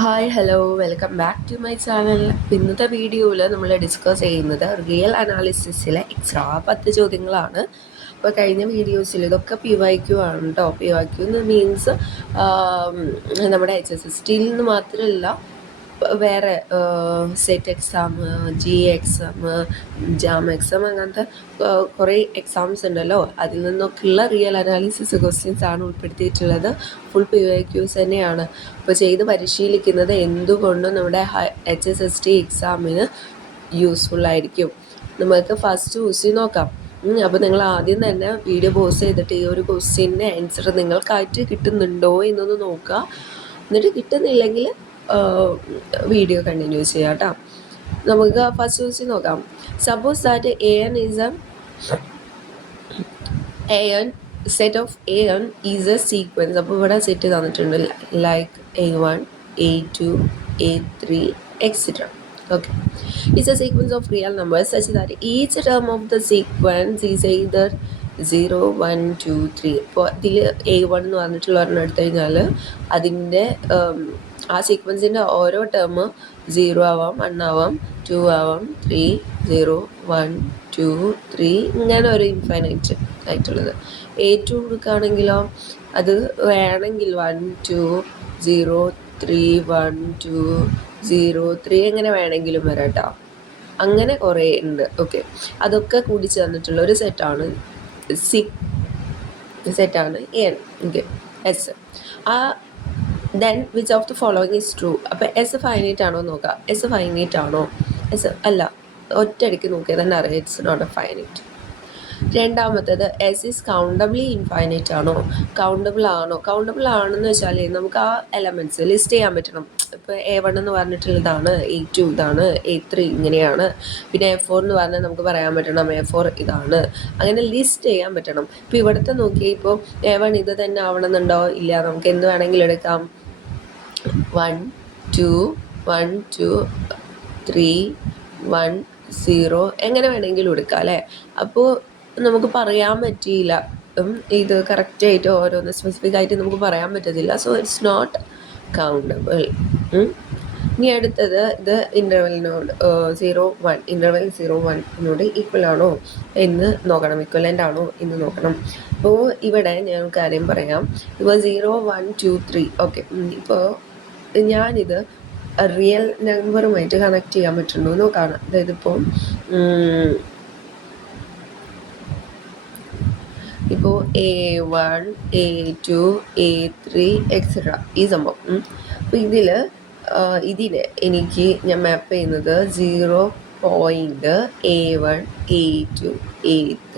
Hi hello welcome back to my channel. ഇന്നത്തെ വീഡിയോയിൽ നമ്മൾ ഡിസ്കസ് ചെയ്യുന്നത് റിയൽ അനാലിസിസിലെ എക്സ്ട്രാ 10 ചോദ്യങ്ങളാണ്. അപ്പോൾ കഴിഞ്ഞ വീഡിയോസിൽ ഇതൊക്കെ പി വൈ ക്യു ആണ് കേട്ടോ. പി വൈ ക്യു എന്ന് മീൻസ് നമ്മുടെ HSST നിന്ന് മാത്രമല്ല, വേറെ set exam, G exam, jam exam, അങ്ങനത്തെ കുറേ എക്സാംസ് ഉണ്ടല്ലോ. അതിൽ നിന്നൊക്കെയുള്ള റിയൽ അനാലിസിസ് ക്വസ്റ്റ്യൻസ് ആണ് ഉൾപ്പെടുത്തിയിട്ടുള്ളത്. ഫുൾ പി വൈ ക്യൂസ് തന്നെയാണ്. അപ്പോൾ ചെയ്ത് പരിശീലിക്കുന്നത് എന്തുകൊണ്ടും നമ്മുടെ HSST എക്സാമിന് യൂസ്ഫുള്ളായിരിക്കും. നമുക്ക് ഫസ്റ്റ് ക്വസ്റ്റ്യൻ നോക്കാം. അപ്പോൾ നിങ്ങൾ ആദ്യം തന്നെ വീഡിയോ പോസ് ചെയ്തിട്ട് ഈ ഒരു ക്വസ്റ്റ്യൻ്റെ ആൻസർ നിങ്ങൾക്കായിട്ട് കിട്ടുന്നുണ്ടോ എന്നൊന്ന് നോക്കുക. എന്നിട്ട് കിട്ടുന്നില്ലെങ്കിൽ വീഡിയോ കണ്ടിന്യൂ ചെയ്യാം കേട്ടോ. നമുക്ക് ഫസ്റ്റ് ക്വസ്റ്റ്യൻ നോക്കാം. Suppose that AN is AN set of AN is A sequence. അപ്പോൾ ഇവിടെ സെറ്റ് തന്നിട്ടുണ്ട്, like A1, A2, A3 etc. Okay, it's a sequence of real numbers such that each term of the sequence is either 0, 1, 2, 3. ഇപ്പോൾ ഇതിൽ A1 എന്ന് പറഞ്ഞിട്ടുള്ള ഒരെണ്ണം എടുത്തു കഴിഞ്ഞാൽ അതിൻ്റെ ആ സീക്വൻസിൻ്റെ ഓരോ ടേം 0 ആവാം, 1 ആവാം, 2 ആവാം, 3, 0, 1, 2, 3, ഇങ്ങനെ ഒരു ഇൻഫൈനൈറ്റ് ആയിട്ടുള്ളത്. A2 എടുക്കുകയാണെങ്കിലോ അത് വേണമെങ്കിൽ 1, 2, 0, 3, 1, 2, 0, 3 എങ്ങനെ വേണമെങ്കിലും വരാം കേട്ടോ. അങ്ങനെ കുറേ ഉണ്ട്. ഓക്കെ, അതൊക്കെ കൂടി ചേർന്നിട്ടുള്ള ഒരു സെറ്റാണ് AN. Okay, S. ആ then which of the following is true. അപ്പോൾ എസ് ഫൈനൈറ്റ് ആണോ നോക്കുക. എസ് ഫൈനൈറ്റ് ആണോ? എസ് അല്ല, ഒറ്റയടിക്ക് നോക്കിയാൽ തന്നെ അറിയാം ഇറ്റ്സ് നോട്ട് എ ഫൈനൈറ്റ്. രണ്ടാമത്തേത് എസ് ഈസ് കൗണ്ടബിളി ഇൻഫൈനൈറ്റ് ആണോ? കൗണ്ടബിൾ ആണോ? കൗണ്ടബിൾ ആണെന്ന് വെച്ചാൽ നമുക്ക് ആ എലമെൻറ്റ്സ് ലിസ്റ്റ് ചെയ്യാൻ പറ്റണം. ഇപ്പോൾ A1 എന്ന് പറഞ്ഞിട്ടുള്ളതാണ്, A2 ഇതാണ്, A3 ഇങ്ങനെയാണ്, പിന്നെ A4 എന്ന് പറഞ്ഞാൽ നമുക്ക് പറയാൻ പറ്റണം A4 ഇതാണ്, അങ്ങനെ ലിസ്റ്റ് ചെയ്യാൻ പറ്റണം. ഇപ്പോൾ ഇവിടുത്തെ നോക്കിയാൽ ഇപ്പോൾ A1 ഇത് തന്നെ ആവണമെന്നുണ്ടോ? ഇല്ല, നമുക്ക് എന്ത് വേണമെങ്കിലും എടുക്കാം. 1, 2, 1, 2, 3, 1, 0 എങ്ങനെ വേണമെങ്കിലും എടുക്കാം അല്ലേ. അപ്പോൾ നമുക്ക് പറയാൻ പറ്റിയില്ല, ഇത് കറക്റ്റായിട്ട് ഓരോന്ന് സ്പെസിഫിക് ആയിട്ട് നമുക്ക് പറയാൻ പറ്റത്തില്ല. So it's not countable. ഇനി അടുത്തത് ഇത് ഇൻ്റർവെലിനോട് 0, 1 ഇൻ്റർവെൽ 0, 1നോട് ഈക്വൽ ആണോ എന്ന് നോക്കണം, ഇക്വലൻ്റ് ആണോ എന്ന് നോക്കണം. അപ്പോൾ ഇവിടെ ഞാൻ കാര്യം പറയാം. ഇപ്പോൾ 0, 1, 2, 3 ഓക്കെ. ഇപ്പോൾ ഞാനിത് റിയൽ നമ്പറുമായിട്ട് കണക്ട് ചെയ്യാൻ പറ്റുന്നു നോക്കാം. അതായത് ഇപ്പോൾ A1, A2, A3 എക്സെട്ര ഈ സംഭവം. അപ്പോൾ ഇതിനെ ഞാൻ മാപ്പ് ചെയ്യുന്നത് 0.A1, A2, A3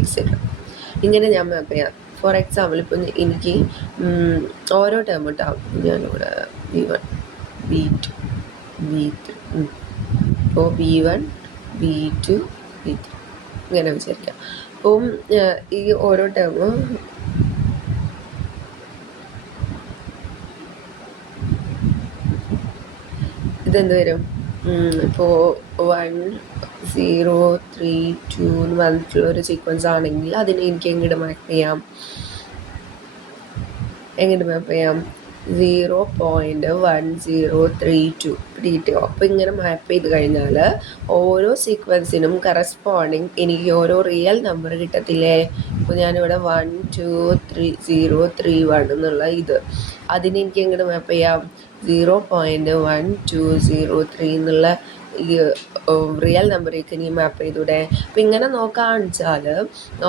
എക്സെട്ര ഇങ്ങനെ ഞാൻ മാപ്പ് ചെയ്യാം. ഫോർ എക്സാമ്പിൾ ഇപ്പം എനിക്ക് ഓരോ ടേം ഇട്ടാവും. ഞാനിവിടെ B1, B2, B3 ഇപ്പോൾ B1, B2, B3 ഇങ്ങനെ വിചാരിക്കാം. അപ്പം ഈ ഓരോ ടേമും ഇതെന്ത് വരും? ഇപ്പോൾ 1, 0, 3, 2 എന്ന് പറഞ്ഞിട്ടുള്ള ഒരു സീക്വൻസ് ആണെങ്കിൽ അതിനെ എനിക്ക് എങ്ങോട്ട് മാപ്പ് ചെയ്യാം? 0.1032 കിട്ടിയോ? അപ്പോൾ ഇങ്ങനെ മാപ്പ് ചെയ്ത് കഴിഞ്ഞാൽ ഓരോ സീക്വൻസിനും കറസ്പോണ്ടിങ് എനിക്ക് ഓരോ റിയൽ നമ്പർ കിട്ടത്തില്ലേ? ഇപ്പോൾ ഞാനിവിടെ 1, 2, 3, 0, 3, 1 എന്നുള്ള അതിനെ എനിക്ക് എങ്ങനെ മാപ്പ് ചെയ്യാം? 0.1203 എന്നുള്ള ഈ റിയൽ നമ്പറേക്ക് ഇനി മാപ്പ് ചെയ്തൂടെ? അപ്പം ഇങ്ങനെ നോക്കുകയാണെന്ന് വെച്ചാൽ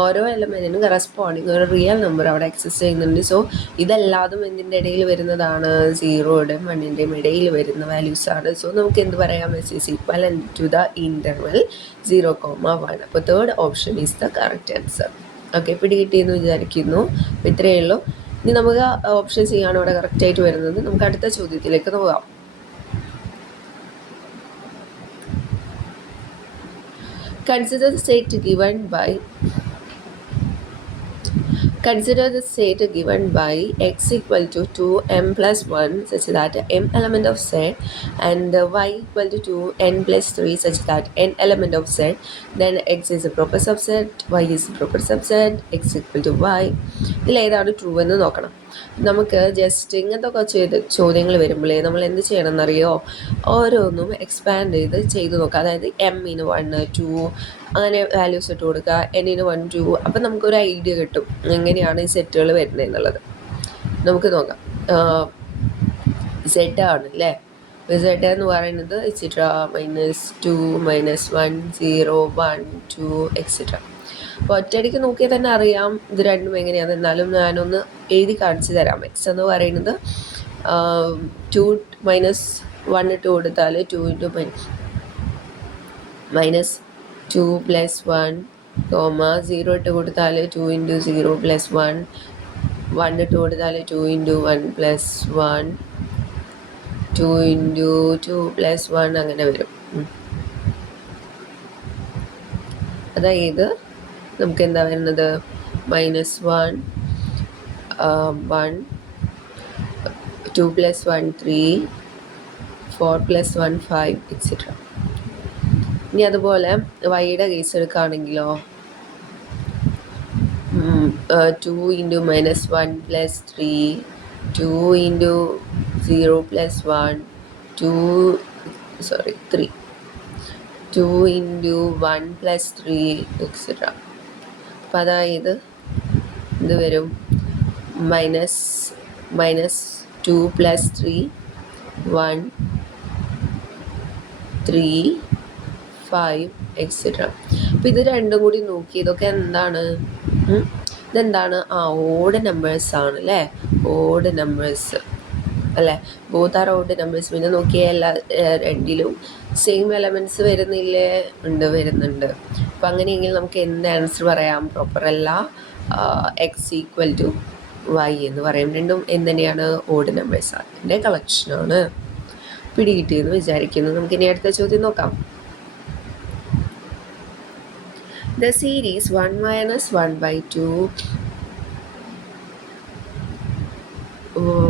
ഓരോ എലമെൻറ്റിനും കറസ്പോണ്ടിങ് ഒരു റിയൽ നമ്പർ അവിടെ എക്സിസ്റ്റ് ചെയ്യുന്നുണ്ട്. സോ ഇതെല്ലാതും എന്തിൻ്റെ ഇടയിൽ വരുന്നതാണ്? 0യുടെയും 1ൻ്റെയും ഇടയിൽ വരുന്ന വാല്യൂസാണ്. സോ നമുക്ക് എന്ത് പറയാം? S is equivalent to the interval 0,1. അപ്പോൾ third option is the correct answer. Okay, പിടികിട്ടിയെന്ന് വിചാരിക്കുന്നു. അപ്പോൾ ഇത്രയേ ഉള്ളൂ. ഇനി നമുക്ക് ഓപ്ഷൻ സി ആണ് ഇവിടെ കറക്റ്റായിട്ട് വരുന്നത്. നമുക്ക് അടുത്ത ചോദ്യത്തിലേക്ക് നോക്കാം. Consider the state given by x equal to 2m plus 1 such that m element of z and y equal to 2n plus 3 such that n element of z. Then x is a proper subset, y is a proper subset, x equal to y. ഇതിൽ ഏതാണ് true എന്ന് നോക്കണം. നമുക്ക് just ഇങ്ങനത്തെ കുറച്ച് ചോദ്യങ്ങൾ വരുമ്പോഴേ നമ്മൾ എന്ത് ചെയ്യണം എന്നറിയോ, ഓരോന്നും എക്സ്പാൻഡ് ചെയ്ത് നോക്കുക. അതായത് എമ്മിന് 1 2 അങ്ങനെ വാല്യൂസ് ഇട്ട് കൊടുക്കുക, എന്നിന് 1 2. അപ്പം നമുക്കൊരു ഐഡിയ കിട്ടും എങ്ങനെയാണ് ഈ സെറ്റുകൾ വരുന്നത് എന്നുള്ളത്. നമുക്ക് നോക്കാം. സെറ്റ് ആണ് അല്ലേ. സെറ്റ് എന്ന് പറയുന്നത് എക്സെട്ര -2 -1 0 1 2 എക്സെട്ര. അപ്പോൾ ഒറ്റയടിക്ക് നോക്കിയാൽ തന്നെ അറിയാം ഇത് രണ്ടും എങ്ങനെയാണ്. എന്നാലും ഞാനൊന്ന് എഴുതി കാണിച്ചു തരാം. എക്സ് എന്ന് പറയുന്നത് 2 -1 ഇട്ട് കൊടുത്താൽ 2 ഇൻറ്റു -2 + 1 0 ഇട്ട് കൊടുത്താൽ 2 ഇൻറ്റു 0 + 1 1 ഇട്ട് കൊടുത്താൽ 2 ഇൻറ്റു 1 + 1 2 ഇൻറ്റു 2 + 1 അങ്ങനെ വരും. അതായത് നമുക്ക് എന്താ വരുന്നത് -1 1 2 + 1 3 4 + 1 5 എക്സെട്ര. ഇനി അതുപോലെ വൈയുടെ കേസ് എടുക്കുകയാണെങ്കിലോ 2 ഇൻറ്റു -1 + 3 2 ഇൻറ്റു 0 + 1 3 2 ഇൻറ്റു 1 + 3 എക്സെട്ര. അപ്പം അതായത് ഇത് വരും -2 + 3 1 3 5 എക്സെട്ര. അപ്പം ഇത് രണ്ടും കൂടി നോക്കി ഇതൊക്കെ എന്താണ്, ഇതെന്താണ്? ഓഡ് നമ്പേഴ്സാണ് അല്ലേ. ഓഡ് നമ്പേഴ്സ് അല്ലേ. Both are odd numbers. പിന്നെ നോക്കിയാൽ എല്ലാ രണ്ടിലും സെയിം എലമെൻറ്റ്സ് വരുന്നില്ലേ? വരുന്നുണ്ട്. അപ്പം അങ്ങനെയെങ്കിൽ നമുക്ക് എന്ത് ആൻസർ പറയാം? പ്രോപ്പർ അല്ല. എക്സ് ഈക്വൽ ടു വൈ എന്ന് പറയും. രണ്ടും എന്തുതന്നെയാണ്? ഓഡ് നമ്പേഴ്സാണ്. എൻ്റെ കളക്ഷനാണ്. പിടികിട്ടിയെന്ന് വിചാരിക്കുന്നു. നമുക്കിനി അടുത്ത ചോദ്യം നോക്കാം. The series 1 - 1/2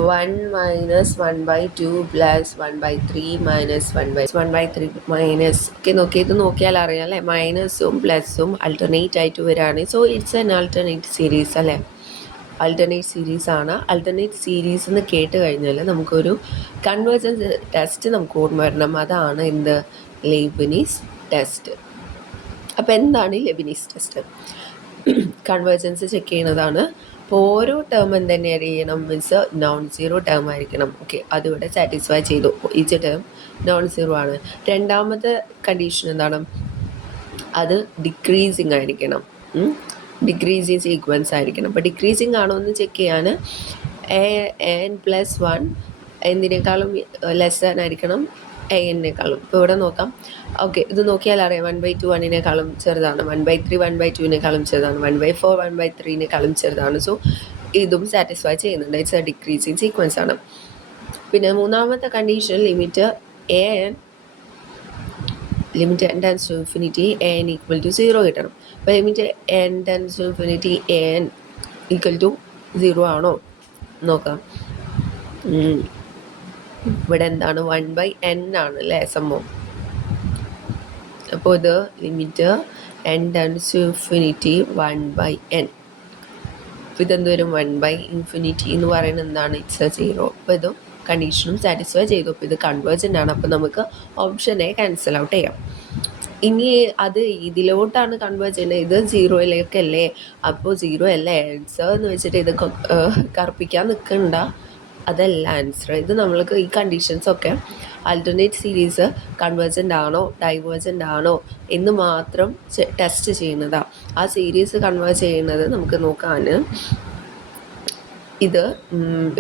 1 - 1/2 plus 1/3 minus 1/3 minus ഒക്കെ നോക്കി ഇത് നോക്കിയാൽ അറിയാം അല്ലേ. മൈനസും പ്ലസും അൾട്ടർനേറ്റ് ആയിട്ട് വരികയാണ്. So it's an alternate series അല്ലേ. ആൾട്ടർനേറ്റ് സീരീസ് ആണ്. ആൾട്ടർനേറ്റ് സീരീസ് എന്ന് കേട്ട് കഴിഞ്ഞാൽ നമുക്കൊരു കൺവേർജൻസ് ടെസ്റ്റ് നമുക്ക് ഓർമ്മ വരണം. അതാണ് എന്ത്? ലെയ്ബനിസ് ടെസ്റ്റ്. അപ്പോൾ എന്താണ് ഈ ലെബിനിസ് ടെസ്റ്റ്? കൺവേർജൻസ് ചെക്ക് ചെയ്യുന്നതാണ്. അപ്പോൾ ഓരോ ടേം എന്തെന്നെ അറിയണം? മീൻസ് നോൺ സീറോ ടേം ആയിരിക്കണം. ഓക്കെ, അതിവിടെ സാറ്റിസ്ഫൈ ചെയ്തു. ഈച്ച് ടേം നോൺ സീറോ ആണ്. രണ്ടാമത്തെ കണ്ടീഷൻ എന്താണ്? അത് ഡിക്രീസിങ് ആയിരിക്കണം. ഡിക്രീസിങ് സീക്വൻസ് ആയിരിക്കണം. അപ്പോൾ ഡിക്രീസിങ് ആണോ എന്ന് ചെക്ക് ചെയ്യാൻ n+1 എന്തിനേക്കാളും ലെസ്സൻ ആയിരിക്കണം n-നേക്കാളും. ഇപ്പോൾ ഇവിടെ നോക്കാം. ഓക്കെ, ഇത് നോക്കിയാൽ അറിയാം 1/2 1-നേക്കാളും ചെറുതാണ്, 1/3 1/2-നേക്കാളും ചെറുതാണ്, 1/4 1/3-നേക്കാളും ചെറുതാണ്. സോ ഇതും സാറ്റിസ്ഫൈ ചെയ്യുന്നുണ്ട്. ഇറ്റ്സ് എ ഡിക്രീസിങ് സീക്വൻസ് ആണ്. പിന്നെ മൂന്നാമത്തെ condition limit n tends to infinity n equal to 0 കിട്ടണം. അപ്പോൾ limit n tends to infinity n equal to 0 ആണോ നോക്കാം. ഇവിടെ എന്താണ്? 1/n ആണ് അല്ലേ സംഭവം. അപ്പോൾ ഇത് limit n tends to infinity 1/n. അപ്പോൾ ഇതെന്ത് വരും? 1/∞ എന്ന് പറയുന്നത് എന്താണ്? It's a 0. അപ്പോൾ ഇതും കണ്ടീഷനും സാറ്റിസ്ഫൈ ചെയ്തു. അപ്പോൾ ഇത് കൺവേർജൻ്റ് ആണ്. അപ്പോൾ നമുക്ക് ഓപ്ഷനെ ക്യാൻസൽ ഔട്ട് ചെയ്യാം. ഇനി അത് ഇതിലോട്ടാണ് കൺവേർട്ട് ചെയ്യുന്നത്. ഇത് 0-ലേക്കല്ലേ. അപ്പോൾ 0 അല്ല ആൻസർ എന്ന് വെച്ചിട്ട് ഇത് കറുപ്പിക്കാൻ നിൽക്കണ്ട. അതല്ല ആൻസർ. ഇത് നമ്മൾക്ക് ഈ കണ്ടീഷൻസൊക്കെ ആൾട്ടർനേറ്റ് സീരീസ് കൺവേർജൻ്റ് ആണോ ഡൈവേർജൻ്റ് ആണോ എന്ന് മാത്രം ടെസ്റ്റ് ചെയ്യുന്നതാണ്. ആ സീരീസ് കൺവേർട്ട് ചെയ്യുന്നത് നമുക്ക് നോക്കാൻ ഇത്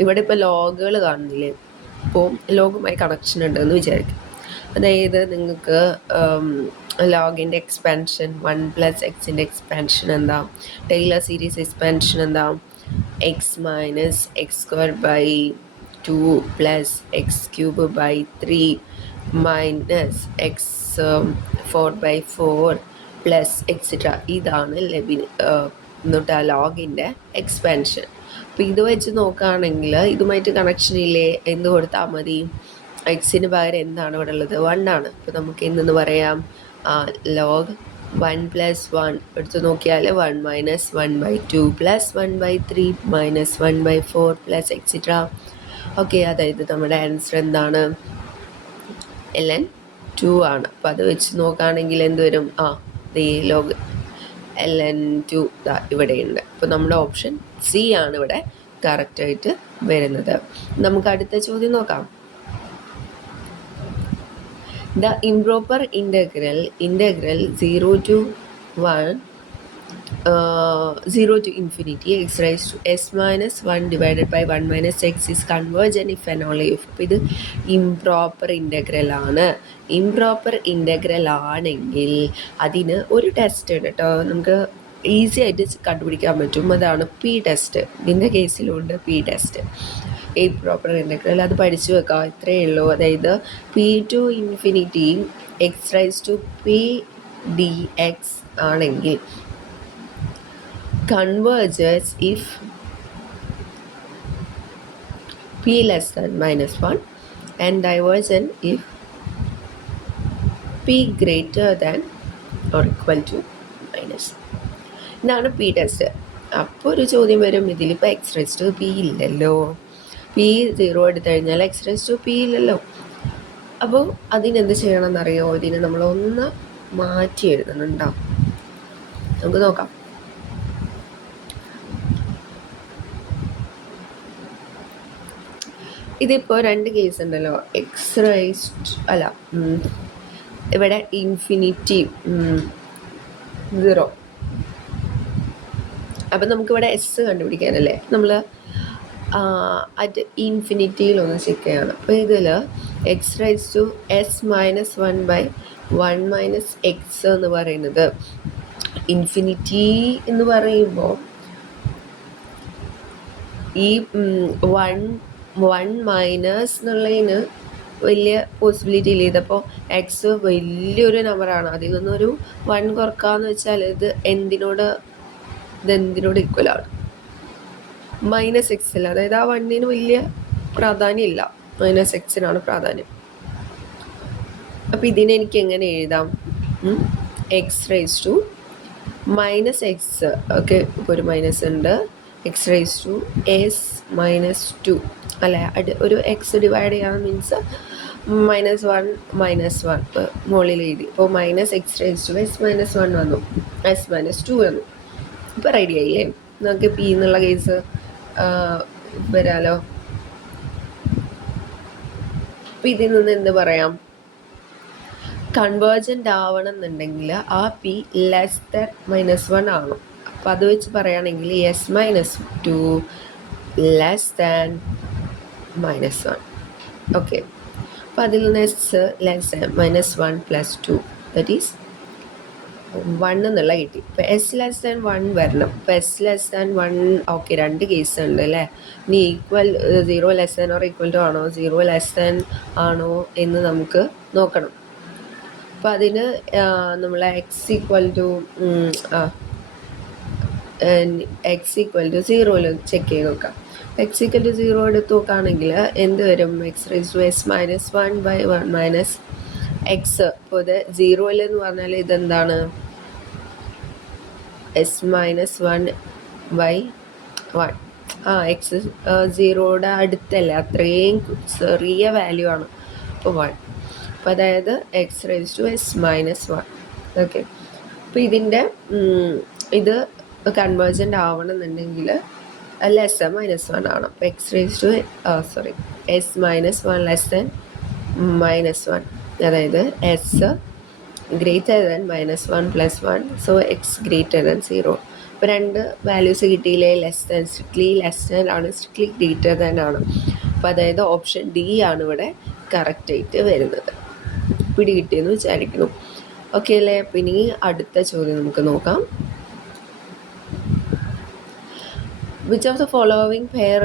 ഇവിടെ ഇപ്പോൾ ലോഗുകൾ കാണുന്നില്ലേ. ഇപ്പോൾ ലോഗുമായി കണക്ഷൻ ഉണ്ടെന്ന് വിചാരിക്കും. അതായത് നിങ്ങൾക്ക് ലോഗിൻ്റെ എക്സ്പാൻഷൻ 1 + x-ൻ്റെ എക്സ്പാൻഷൻ എന്താ? ടൈലർ സീരീസ് എക്സ്പാൻഷൻ എന്താ? x - x²/2 + x³/3 - x4/4 + etcetera. ഇതാണ് എന്നിട്ട് ലോഗിൻ്റെ എക്സ്പാൻഷൻ. അപ്പോൾ ഇത് വെച്ച് നോക്കുകയാണെങ്കിൽ ഇതുമായിട്ട് കണക്ഷൻ ഇല്ലേ, എന്ത് കൊടുത്താൽ മതി? എക്സിന് പകരം എന്താണ് ഇവിടെ ഉള്ളത്? 1 ആണ്. അപ്പോൾ നമുക്ക് എന്തെന്ന് പറയാം? ലോഗ് 1 + 1 എടുത്ത് നോക്കിയാൽ 1 - 1/2 + 1/3 - 1/4 പ്ലസ് എക്സിട്ര. ഓക്കെ, അതായത് നമ്മുടെ ആൻസർ എന്താണ്? ln 2 ആണ്. അപ്പോൾ അത് വെച്ച് നോക്കുകയാണെങ്കിൽ എന്ത് വരും? ഈ ലോഗ് ln 2 ഇവിടെയുണ്ട്. അപ്പോൾ നമ്മുടെ ഓപ്ഷൻ സി ആണ് ഇവിടെ കറക്റ്റായിട്ട് വരുന്നത്. നമുക്ക് അടുത്ത ചോദ്യം നോക്കാം. The improper integral 0 to infinity x raised to s minus 1 divided by 1 minus x is convergent if and only if. അപ്പോൾ ഇത് ഇംപ്രോപ്പർ ഇൻ്റഗ്രൽ ആണ്. ഇംപ്രോപ്പർ ഇൻ്റഗ്രൽ ആണെങ്കിൽ അതിന് ഒരു ടെസ്റ്റ് ഉണ്ട് കേട്ടോ, നമുക്ക് ഈസി ആയിട്ട് കണ്ടുപിടിക്കാൻ പറ്റും. അതാണ് പി ടെസ്റ്റ്. ഇതിൻ്റെ കേസിലുണ്ട് പി ടെസ്റ്റ്. ഇംപ്രോപ്പർ ഇൻ്റഗ്രൽ അത് പഠിച്ചു വെക്കാം, ഇത്രയേ ഉള്ളൂ. അതായത് p to infinity x raise to p d x ആണെങ്കിൽ converges if p less than -1 and divergent if p greater than or equal to -. ഇതാണ് പി ടെസ്റ്റ്. അപ്പോൾ ഒരു ചോദ്യം വരും, ഇതിലിപ്പോൾ എക്സ് റൈസ് ടു പി ഇല്ലല്ലോ, പി 0 എടുത്തു കഴിഞ്ഞാൽ എക്സ് റൈസ് ടു പി ഇല്ലല്ലോ. അപ്പോൾ അതിനെന്ത് ചെയ്യണമെന്നറിയോ? ഇതിനെ നമ്മളൊന്ന് മാറ്റി എഴുതണുണ്ടോ? നമുക്ക് നോക്കാം. ഇതിപ്പോൾ രണ്ട് കേസ് ഉണ്ടല്ലോ, എക്സ് റൈസ്ഡ് അല്ല, ഇവിടെ ഇൻഫിനിറ്റി 0. അപ്പം നമുക്കിവിടെ എസ് കണ്ടുപിടിക്കാനല്ലേ, നമ്മൾ അറ്റ് ഇൻഫിനിറ്റിയിലൊന്ന് ചെക്ക് ചെയ്യണം. അപ്പോൾ ഇതിൽ x raise to s -1/1 minus x എന്ന് പറയുന്നത് ഇൻഫിനിറ്റി എന്ന് പറയുമ്പോൾ ഈ 1 മൈനസ് എന്നുള്ളതിന് വലിയ പോസിബിലിറ്റി ഇല്ല. ഇതിപ്പോൾ എക്സ് വലിയൊരു നമ്പറാണ്, അതിൽ നിന്നൊരു 1 കുറക്കാന്ന് വെച്ചാൽ ഇതെന്തിനോട് ഈക്വലാണ്? -x. അതായത് ആ 1ന് വലിയ പ്രാധാന്യം ഇല്ല, -xനാണ് പ്രാധാന്യം. അപ്പോൾ ഇതിനെ എനിക്ക് എങ്ങനെ എഴുതാം? X raise to -x. Okay, ഇപ്പോൾ ഒരു മൈനസ് ഉണ്ട്. എക്സ് റൈസ് ടു s -2 അല്ലേ, ഒരു എക്സ് ഡിവൈഡ് ചെയ്യാൻ മീൻസ് -1 മുകളിൽ എഴുതി. ഇപ്പോൾ -x റൈസ് ടു s -1 വന്നു, s -2 വന്നു. ഇപ്പോൾ റെഡി ആയില്ലേ? നമുക്ക് പി എന്നുള്ള കേസ് വരാലോ. അപ്പം ഇതിൽ നിന്ന് എന്ത് പറയാം? കൺവേർജൻ്റ് ആവണം എന്നുണ്ടെങ്കിൽ ആ പി ലെസ് ദാൻ -1 ആണോ? അപ്പം അത് വെച്ച് പറയുകയാണെങ്കിൽ s -2 ലെസ് ദാൻ -1. ഓക്കെ, അപ്പം അതിൽ നിന്ന് S less than -1 + 2 that is 1 എന്നുള്ള കിട്ടി. ഇപ്പോൾ എസ് ലെസ് ദാൻ 1 വരണം. ഇപ്പോൾ എസ് ലെസ് ദാൻ 1 ഓക്കെ, രണ്ട് കേസ് ഉണ്ട് അല്ലേ. ഇനി equal 0 less than or equal to ആണോ, 0 ലെസ് ദാൻ ആണോ എന്ന് നമുക്ക് നോക്കണം. അപ്പോൾ അതിന് നമ്മൾ എക്സ് ഈക്വൽ ടു 0 ചെക്ക് ചെയ്ത് നോക്കാം. എക്സ് ഈക്വൽ ടു 0 എടുത്ത് നോക്കുകയാണെങ്കിൽ എന്ത് വരും? X raise to s -1/1 minus x. ഇപ്പോൾ ഇത് 0 എന്ന് പറഞ്ഞാൽ ഇതെന്താണ്? s -1/1. എക്സ് 0യുടെ അടുത്തല്ലേ, അത്രയും ചെറിയ വാല്യൂ ആണ്. അപ്പോൾ 1. അപ്പോൾ അതായത് x raise to s -1. Okay, അപ്പോൾ ഇതിൻ്റെ ഇത് കൺവേർജൻ്റ് ആവണമെന്നുണ്ടെങ്കിൽ ലെസ് ദാൻ -1 ആണ്. അപ്പോൾ x raise to s -1 less than -1, അതായത് s greater than -1 + 1, so x greater than 0. ഇപ്പോൾ രണ്ട് വാല്യൂസ് കിട്ടിയില്ലേ? Less than, strictly less than ആണ്, സ്ട്രിക്ട്ലി ഗ്രേറ്റർ ദാൻ ആണ്. അപ്പോൾ അതായത് ഓപ്ഷൻ ഡി ആണ് ഇവിടെ കറക്റ്റായിട്ട് വരുന്നത്. പിടി കിട്ടിയെന്ന് വിചാരിക്കുന്നു. ഓക്കെ അല്ലേ? അപ്പോൾ ഇനി അടുത്ത ചോദ്യം നമുക്ക് നോക്കാം. Which of the following pair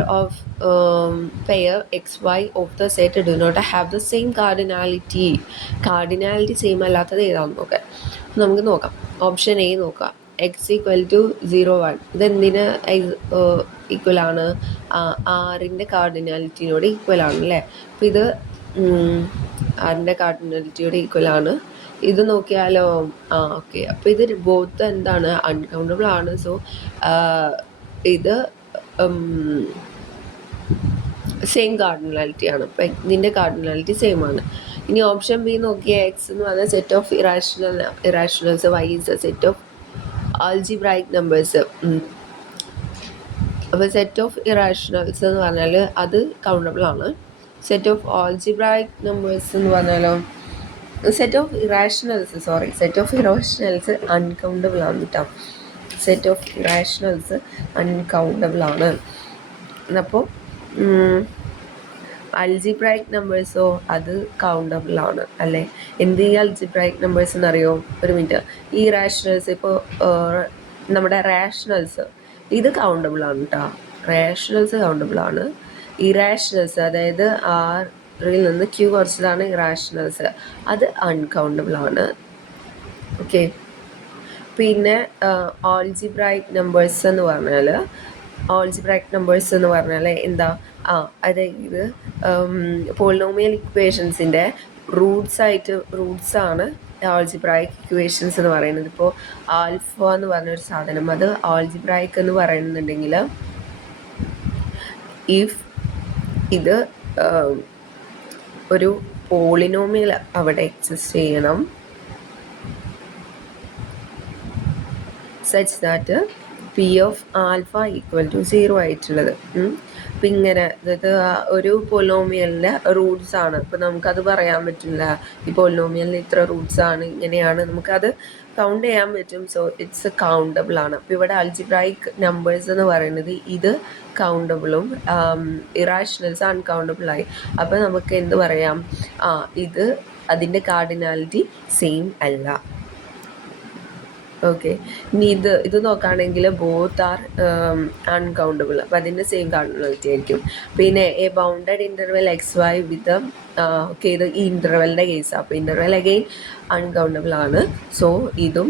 xy of the set do not have the same cardinality? Cardinality same അല്ലാത്തത് ഏതാണെന്ന് നോക്കാം. നമുക്ക് നോക്കാം. ഓപ്ഷൻ എ നോക്കാം, എക്സ് ഈക്വൽ ടു 0 1 ഇതെന്തിന് ഈക്വലാണ്? ആറിൻ്റെ കാർഡിനാലിറ്റിയോട് ഈക്വലാണ് അല്ലേ? അപ്പോൾ ഇത് ആറിൻ്റെ കാർഡിനാലിറ്റിയോട് ഈക്വലാണ്. ഇത് നോക്കിയാലോ? ഓക്കെ. അപ്പോൾ ഇത് ബോത്ത് എന്താണ്? അൺകൗണ്ടബിൾ ആണ്. സോ ഇത് സെയിം കാർഡിനാലിറ്റി ആണ്. അപ്പം ഇതിൻ്റെ കാർഡിനാലിറ്റി സെയിം ആണ്. ഇനി ഓപ്ഷൻ ബി നോക്കിയാൽ എക്സ് എന്ന് പറഞ്ഞാൽ set of irrationals, Y is a set of algebraic numbers. അപ്പോൾ സെറ്റ് ഓഫ് ഇറാഷണൽസ് എന്ന് പറഞ്ഞാൽ അത് കൗണ്ടബിൾ ആണ്. സെറ്റ് ഓഫ് ആൾജിബ്രായിക് നമ്പേഴ്സ് എന്ന് പറഞ്ഞാലോ സെറ്റ് ഓഫ് ഇറാഷണൽസ് അൺകൗണ്ടബിൾ ആണ് കേട്ടോ. സെറ്റ് ഓഫ് ഇറാഷണൽസ് അൺകൗണ്ടബിൾ ആണ്. അപ്പോൾ അൾജിബ്രായിക് നമ്പേഴ്സോ അത് കൗണ്ടബിൾ ആണ് അല്ലേ? എന്ത് ഈ അൾജിബ്രായിക് നമ്പേഴ്സ് എന്നറിയോ? ഒരു മിനിറ്റ്. ഈ റാഷണൽസ് ഇപ്പോൾ നമ്മുടെ റാഷണൽസ് ഇത് കൗണ്ടബിൾ ആണ് കേട്ടോ. റാഷണൽസ് കൗണ്ടബിൾ ആണ്. ഇറാഷണൽസ് അതായത് ആറിൽ നിന്ന് ക്യൂ കുറച്ചതാണ് ഇറാഷണൽസ്, അത് അൺകൗണ്ടബിൾ ആണ്. ഓക്കെ. പിന്നെ ആൾജിബ്രായിക് നമ്പേഴ്സ് എന്ന് പറഞ്ഞാൽ എന്താ? അതായത് പോളിനോമിയൽ ഇക്വേഷൻസിൻ്റെ റൂട്ട്സാണ് ആൾജിബ്രായിക് ഇക്വേഷൻസ് എന്ന് പറയുന്നത്. ഇപ്പോൾ ആൽഫ എന്ന് പറഞ്ഞൊരു സാധനം, അത് ആൾജിബ്രായിക് എന്ന് പറയുന്നുണ്ടെങ്കിൽ ഇഫ് ഇത് ഒരു പോളിനോമിയൽ അവിടെ എക്സിസ്റ്റ് ചെയ്യണം such that p of alpha equal to 0 ആയിട്ടുള്ളത്. അപ്പം ഇങ്ങനെ, അതായത് ഒരു പോളിനോമിയലിൻ്റെ റൂട്ട്സ് ആണ്. ഇപ്പം നമുക്കത് പറയാൻ പറ്റില്ല, ഈ പോളിനോമിയലിന് ഇത്ര റൂട്ട്സ് ആണ്, ഇങ്ങനെയാണ്, നമുക്കത് കൗണ്ട് ചെയ്യാൻ പറ്റും. സോ ഇറ്റ്സ് കൗണ്ടബിൾ ആണ്. അപ്പോൾ ഇവിടെ അൾജിബ്രായിക് നമ്പേഴ്സ് എന്ന് പറയുന്നത് ഇത് കൗണ്ടബിളും ഇറാഷണൽസ് അൺകൗണ്ടബിളായി. അപ്പോൾ നമുക്ക് എന്ത് പറയാം? ഇത് അതിൻ്റെ കാർഡിനാലിറ്റി സെയിം അല്ല. ഓക്കെ. ഇനി ഇത് നോക്കുകയാണെങ്കിൽ ബോത്ത് ആർ അൺകൗണ്ടബിൾ. അപ്പം അതിൻ്റെ സെയിം കാർഡിനാലിറ്റി ആയിരിക്കും. പിന്നെ a bounded interval x y with okay, ഇത് ഈ ഇൻ്റർവെലിൻ്റെ കേസാണ്. അപ്പോൾ ഇൻ്റർവെൽ അഗെയിൻ അൺകൗണ്ടബിൾ ആണ്. സോ ഇതും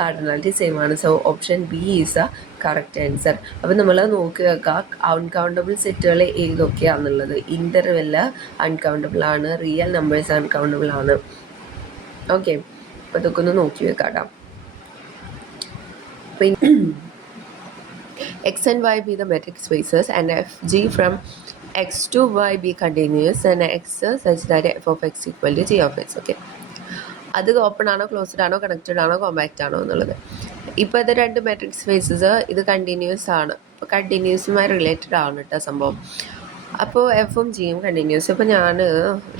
കാർഡിനാലിറ്റി സെയിം ആണ്. So option B is a correct answer. അപ്പോൾ നമ്മൾ നോക്കി വെക്കുക അൺകൗണ്ടബിൾ സെറ്റുകൾ ഏതൊക്കെയാണെന്നുള്ളത്. ഇൻ്റർവെല് അൺകൗണ്ടബിൾ ആണ്, റിയൽ നമ്പേഴ്സ് അൺകൗണ്ടബിൾ ആണ്. ഓക്കെ. അപ്പോൾ ഇതൊക്കെ ഒന്ന് നോക്കി വെക്കാം. X and Y be the matrix spaces and Fg from X to Y be continuous and X such that f of X equal to G of X. Okay. അത് open ആണോ, closed ആണോ, connected ആണോ, compact ആണോ എന്നുള്ളത്. ഇപ്പോൾ ഇത് രണ്ട് matrix spaces, ഇത് കണ്ടിന്യൂസ് ആണ്. അപ്പോൾ കണ്ടിന്യൂസുമായി റിലേറ്റഡ് ആണ് കേട്ടോ സംഭവം. അപ്പോൾ എഫും ജിയും കണ്ടിന്യൂസ്. ഇപ്പോൾ ഞാൻ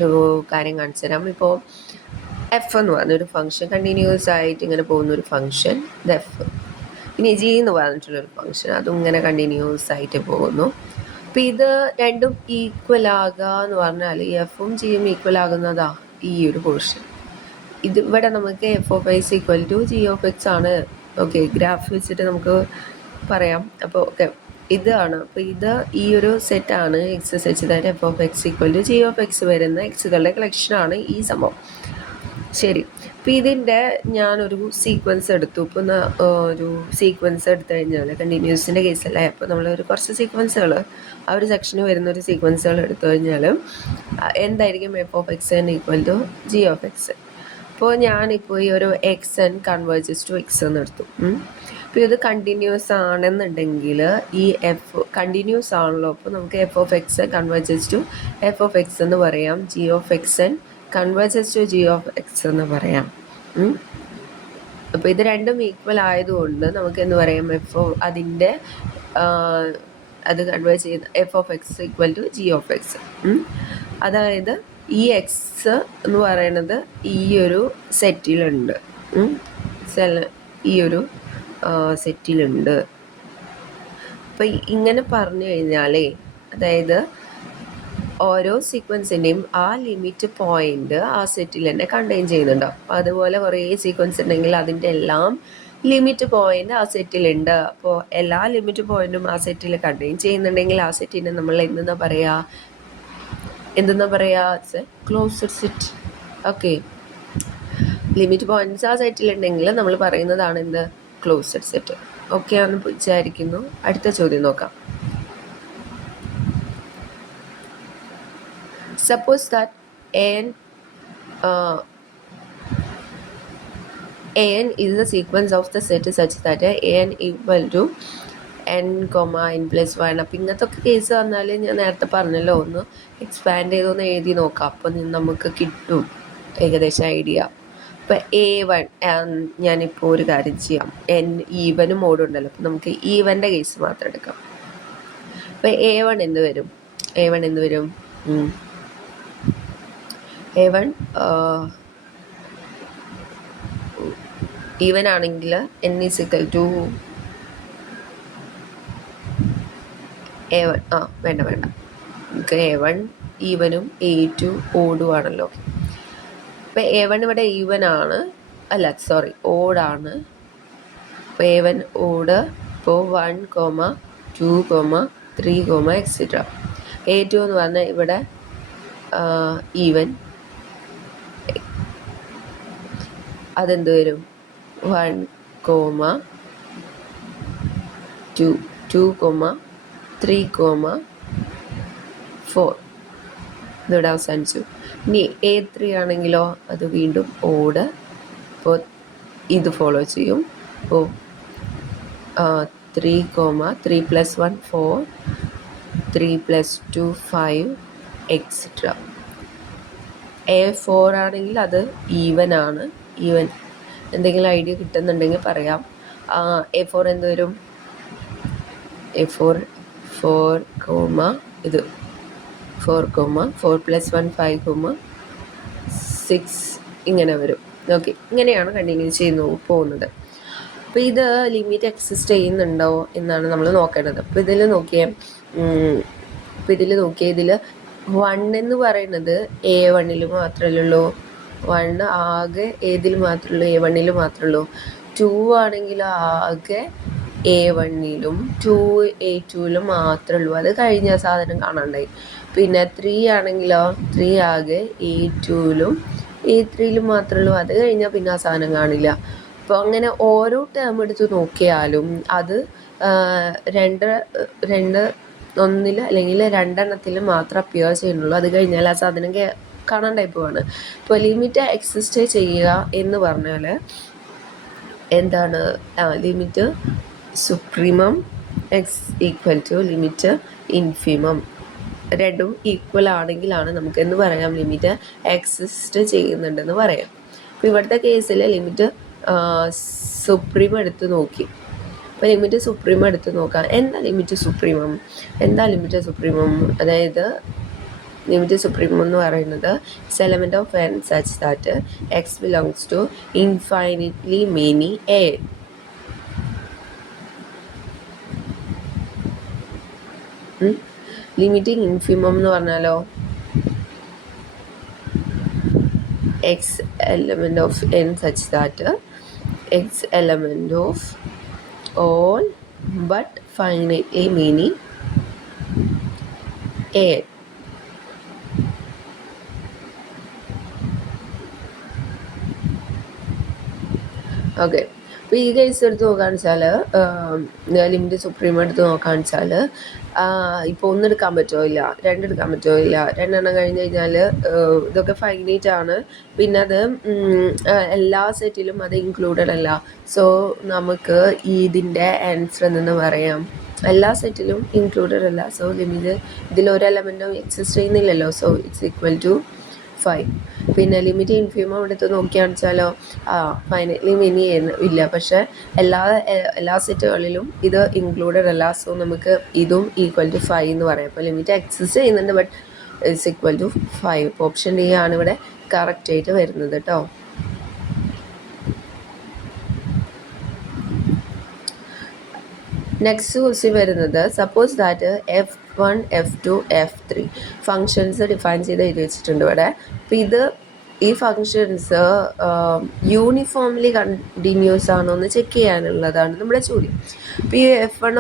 ഒരു കാര്യം കാണിച്ചു തരാം. ഇപ്പോൾ എഫ് എന്ന് പറഞ്ഞൊരു ഫംഗ്ഷൻ കണ്ടിന്യൂസ് ആയിട്ട് ഇങ്ങനെ പോകുന്നൊരു ഫംഗ്ഷൻ, ഇത് എഫ്. ഇനി ജി എന്ന് പറഞ്ഞിട്ടുള്ളൊരു ഫംഗ്ഷൻ, അതും ഇങ്ങനെ കണ്ടിന്യൂസ് ആയിട്ട് പോകുന്നു. അപ്പോൾ ഇത് രണ്ടും ഈക്വൽ ആകുക എന്ന് പറഞ്ഞാൽ ഈ എഫും ജിയും ഈക്വൽ ആകുന്നതാ ഈ ഒരു പോർഷൻ. ഇത് ഇവിടെ നമുക്ക് f of x equal to g of x ആണ്. ഓക്കെ, ഗ്രാഫ് വെച്ചിട്ട് നമുക്ക് പറയാം. അപ്പോൾ ഓക്കെ, ഇതാണ്. അപ്പോൾ ഇത് ഈ ഒരു സെറ്റാണ് x set that f of x equal to g of x വരുന്ന എക്സുകളുടെ കളക്ഷനാണ് ഈ സംഭവം. ശരി. അപ്പോൾ ഇതിൻ്റെ ഞാനൊരു സീക്വൻസ് എടുത്തു. ഇപ്പോൾ ഒരു സീക്വൻസ് എടുത്തു കഴിഞ്ഞാൽ കണ്ടിന്യൂസിൻ്റെ കേസല്ലേ, അപ്പോൾ നമ്മളൊരു കുറച്ച് സീക്വൻസുകൾ ആ ഒരു സെക്ഷന് വരുന്നൊരു സീക്വൻസുകൾ എടുത്തു കഴിഞ്ഞാൽ എന്തായിരിക്കും f of x n equal to g of x. അപ്പോൾ ഞാനിപ്പോൾ ഈ ഒരു x n converges to x എന്ന് എടുത്തു. അപ്പോൾ ഇത് കണ്ടിന്യൂസ് ആണെന്നുണ്ടെങ്കിൽ ഈ എഫ് കണ്ടിന്യൂസ് ആണല്ലോ, അപ്പോൾ നമുക്ക് f of x converges to f of x എന്ന് പറയാം. G of x n converges to g of x എന്ന് പറയാം. അപ്പോൾ ഇത് രണ്ടും ഈക്വൽ ആയതുകൊണ്ട് നമുക്ക് എന്ത് പറയാം? അതിൻ്റെ അത് കൺവേർട്ട് ചെയ്ത് f of x equal to g of x. അതായത് ഈ എക്സ് എന്ന് പറയുന്നത് ഈ ഒരു സെറ്റിലുണ്ട്, ഈ ഒരു സെറ്റിലുണ്ട്. അപ്പം ഇങ്ങനെ പറഞ്ഞു കഴിഞ്ഞാലേ, അതായത് ഓരോ സീക്വൻസിൻ്റെയും ആ ലിമിറ്റ് പോയിൻ്റ് ആ സെറ്റിൽ തന്നെ കണ്ടെയ്ൻ ചെയ്യുന്നുണ്ടാവും. അപ്പോൾ അതുപോലെ കുറേ സീക്വൻസ് ഉണ്ടെങ്കിൽ അതിൻ്റെ എല്ലാം ലിമിറ്റ് പോയിൻ്റ് ആ സെറ്റിലുണ്ട്. അപ്പോൾ എല്ലാ ലിമിറ്റ് പോയിൻറ്റും ആ സെറ്റിൽ കണ്ടെയ്ൻ ചെയ്യുന്നുണ്ടെങ്കിൽ ആ സെറ്റിനെ നമ്മൾ എന്തെന്നാ പറയുക? Closed set. Okay, limit points ആ സെറ്റിലുണ്ടെങ്കിൽ നമ്മൾ പറയുന്നതാണ് എന്ത്? Closed set. ഓക്കെ ആണെന്ന് വിചാരിക്കുന്നു. അടുത്ത ചോദ്യം നോക്കാം. Suppose that an is the sequence of the set such that an equal to n, n plus 1. അപ്പം ഇങ്ങനത്തെ ഒക്കെ കേസ് വന്നാൽ ഞാൻ നേരത്തെ പറഞ്ഞല്ലോ, ഒന്ന് എക്സ്പാൻഡ് ചെയ്തൊന്ന് എഴുതി നോക്കാം. അപ്പോൾ നമുക്ക് കിട്ടും ഏകദേശം ഐഡിയ. ഇപ്പോൾ A1 ഞാനിപ്പോൾ ഒരു കാര്യം ചെയ്യാം. ഈവനും മോഡും ഉണ്ടല്ലോ, അപ്പോൾ നമുക്ക് ഈവൻ്റെ കേസ് മാത്രം എടുക്കാം. അപ്പോൾ A1 എന്ത് വരും? A1 ഈവൻ ആണെങ്കിൽ n is equal to A1. വേണ്ട നമുക്ക് A1 ഈവനും A2 ഓടും ആണല്ലോ. അപ്പോൾ A1 ഇവിടെ ഈവൻ ആണ്, ഓടാണ്. അപ്പോൾ A1 ഓട്. ഇപ്പോൾ 1, 2, 3, എക്സെട്ര. A2 എന്ന് പറഞ്ഞാൽ ഇവിടെ ഈവൻ. അതെന്ത് വരും? 1, 2, 3, 4. ഇതിവിടെ അവസാനിച്ചു. ഇനി A3 ആണെങ്കിലോ അത് വീണ്ടും ഓട്. അപ്പോൾ ഇത് ഫോളോ ചെയ്യും. അപ്പോൾ 3, 3 + 1 4, 3 + 2 5, എക്സെട്ര. A4 ആണെങ്കിൽ അത് ഈവൻ ആണ്. എന്തെങ്കിലും ഐഡിയ കിട്ടുന്നുണ്ടെങ്കിൽ പറയാം. A4 എന്ത് വരും? A4 4, ഇത് 4, 4 + 1 5, 6 ഇങ്ങനെ വരും. ഓക്കെ, ഇങ്ങനെയാണ് കണ്ടിന്യൂ ചെയ്ത് പോകുന്നത്. അപ്പോൾ ഇത് ലിമിറ്റ് എക്സിസ്റ്റ് ചെയ്യുന്നുണ്ടോ എന്നാണ് നമ്മൾ നോക്കേണ്ടത്. അപ്പോൾ ഇതിൽ നോക്കിയേ, ഇതിൽ 1 എന്ന് പറയുന്നത് A1 മാത്രമല്ലേ ഉള്ളൂ. 1 ആകെ ഏതിൽ മാത്രമേ ഉള്ളൂ? A1 മാത്രമേ ഉള്ളൂ. 2 ആണെങ്കിൽ ആകെ A1 2 A2 മാത്രമേ ഉള്ളൂ. അത് കഴിഞ്ഞ സാധനം കാണാണ്ടായി. പിന്നെ 3 ആണെങ്കിലോ 3 ആകെ A2 A3 മാത്രമേ ഉള്ളൂ. അത് കഴിഞ്ഞാൽ പിന്നെ ആ സാധനം കാണില്ല. അപ്പോൾ അങ്ങനെ ഓരോ ടേം എടുത്ത് നോക്കിയാലും അത് ഒന്നിൽ അല്ലെങ്കിൽ 2 മാത്രം അപ്പിയർ ചെയ്യുന്നുള്ളൂ. അത് കഴിഞ്ഞാൽ ആ സാധനം കാണാണ്ടായി പോവാണ്. ഇപ്പോൾ ലിമിറ്റ് എക്സിസ്റ്റ് ചെയ്യുക എന്ന് പറഞ്ഞാൽ എന്താണ്? Limit supremum x equal to limit infimum. രണ്ടും ഈക്വൽ ആണെങ്കിലാണ് നമുക്ക് എന്ന് പറയാം ലിമിറ്റ് എക്സിസ്റ്റ് ചെയ്യുന്നുണ്ടെന്ന് പറയാം. അപ്പോൾ ഇവിടുത്തെ കേസിൽ ലിമിറ്റ് സുപ്രീം എടുത്ത് നോക്കി. അപ്പോൾ ലിമിറ്റ് സുപ്രീം എടുത്ത് നോക്കാം. എന്താ ലിമിറ്റ് സുപ്രീമം? അതായത് ലിമിറ്റ് സുപ്രീമം എന്ന് പറയുന്നത് it's element of n such that x belongs to infinitely many a. Limit infimum എന്ന് പറഞ്ഞാലോ x element of n such that x element of all but finitely many a. Okay, അപ്പോൾ ഈ case എടുത്ത് നോക്കുകയാണെന്ന് വെച്ചാൽ limit supreme എടുത്ത് നോക്കുകയാണെന്ന് വെച്ചാൽ ഇപ്പോൾ 1 എടുക്കാൻ പറ്റുമോ? ഇല്ല. 2 എടുക്കാൻ പറ്റുമോ? ഇല്ല. 2 എണ്ണം കഴിഞ്ഞ് കഴിഞ്ഞാൽ ഇതൊക്കെ ഫൈനൈറ്റ് ആണ്. പിന്നെ അത് എല്ലാ സെറ്റിലും അത് ഇൻക്ലൂഡഡ് അല്ല. സോ നമുക്ക് ഇതിൻ്റെ ആൻസർ എന്ന് പറയാം എല്ലാ സെറ്റിലും ഇൻക്ലൂഡഡ് അല്ല. സോ ലിമിറ്റ് ഇതിലൊരു എലമെൻറ്റും എക്സിസ്റ്റ് ചെയ്യുന്നില്ലല്ലോ. So it's equal to 5. പിന്നെ ലിമിറ്റ് ഇൻഫിമം എടുത്ത് നോക്കിയാണെന്ന് വെച്ചാലോ ഫൈനലി മെനി ഇല്ല. പക്ഷേ എല്ലാ സെറ്റുകളിലും ഇത് ഇൻക്ലൂഡഡ് അല്ല. സോ നമുക്ക് ഇതും ഈക്വൽ ടു 5 എന്ന് പറയാം. അപ്പോൾ ലിമിറ്റ് എക്സിസ്റ്റ് ചെയ്യുന്നുണ്ട്, but it's equal to 5. Option D ആണ് ഇവിടെ കറക്റ്റ് ആയിട്ട് വരുന്നത് കേട്ടോ. നെക്സ്റ്റ് ക്വസ്റ്റ്യൻ വരുന്നത് suppose that F1, F2, F3 functions define ചെയ്ത് എഴുതി വെച്ചിട്ടുണ്ട് ഇവിടെ. അപ്പോൾ ഈ ഫങ്ഷൻസ് യൂണിഫോംലി കണ്ടിന്യൂസ് ആണോ എന്ന് ചെക്ക് ചെയ്യാനുള്ളതാണ് നമ്മുടെ ചോദ്യം. അപ്പോൾ ഈ F1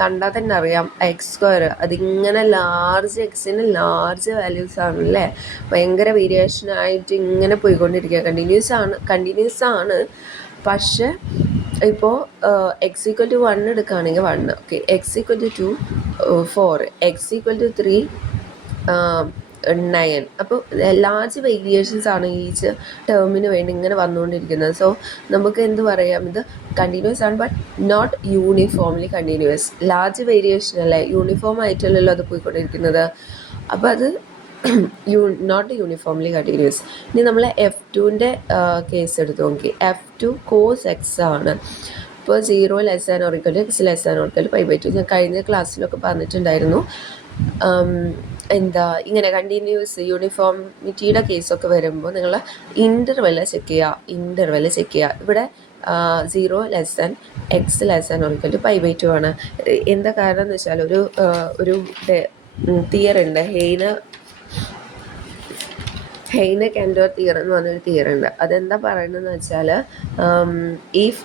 കണ്ടാൽ തന്നെ അറിയാം x². അതിങ്ങനെ ലാർജ് എക്സിന് ലാർജ് വാല്യൂസ് ആണല്ലേ, ഭയങ്കര വേരിയേഷൻ ആയിട്ട് ഇങ്ങനെ പോയിക്കൊണ്ടിരിക്കുക. കണ്ടിന്യൂസ് ആണ്. പക്ഷേ ഇപ്പോൾ എക്സ് ഈക്വൽ ടു 1 എടുക്കുകയാണെങ്കിൽ 1, okay, x equal to 2 4, x equal to 3 9. അപ്പോൾ ലാർജ് വേരിയേഷൻസ് ആണ് ഈച്ച് ടേമിന് വേണ്ടി ഇങ്ങനെ വന്നുകൊണ്ടിരിക്കുന്നത്. സോ നമുക്ക് എന്ത് പറയാം, ഇത് കണ്ടിന്യൂസ് ആണ് but not uniformly continuous. Large variation അല്ലേ, യൂണിഫോം ആയിട്ടല്ലല്ലോ അത് പോയിക്കൊണ്ടിരിക്കുന്നത്. അപ്പോൾ അത് നോട്ട് യൂണിഫോംലി കണ്ടിന്യൂസ്. ഇനി നമ്മൾ F2-ൻ്റെ കേസ് എടുത്ത് നോക്കി. F2 കോസ് എക്സ് ആണ്. ഇപ്പോൾ 0 less than or equal to X less than or equal to π/2. ഞാൻ കഴിഞ്ഞ ക്ലാസ്സിലൊക്കെ പറഞ്ഞിട്ടുണ്ടായിരുന്നു. എന്താ ഇങ്ങനെ കണ്ടിന്യൂസ് യൂണിഫോമിറ്റിയുടെ കേസൊക്കെ വരുമ്പോൾ നിങ്ങൾ ഇൻ്റർവെല് ചെക്ക് ചെയ്യുക. ഇവിടെ 0 less than X less than or equal to π/2 ആണ്. എന്താ കാരണം എന്ന് വെച്ചാൽ ഒരു തിയറി ഉണ്ട്, ഹെയ്നെ-കാൻഡോർ തിയറി എന്ന് പറഞ്ഞൊരു തിയറി ഉണ്ട്. അതെന്താ പറയുന്നതെന്ന് വെച്ചാൽ, if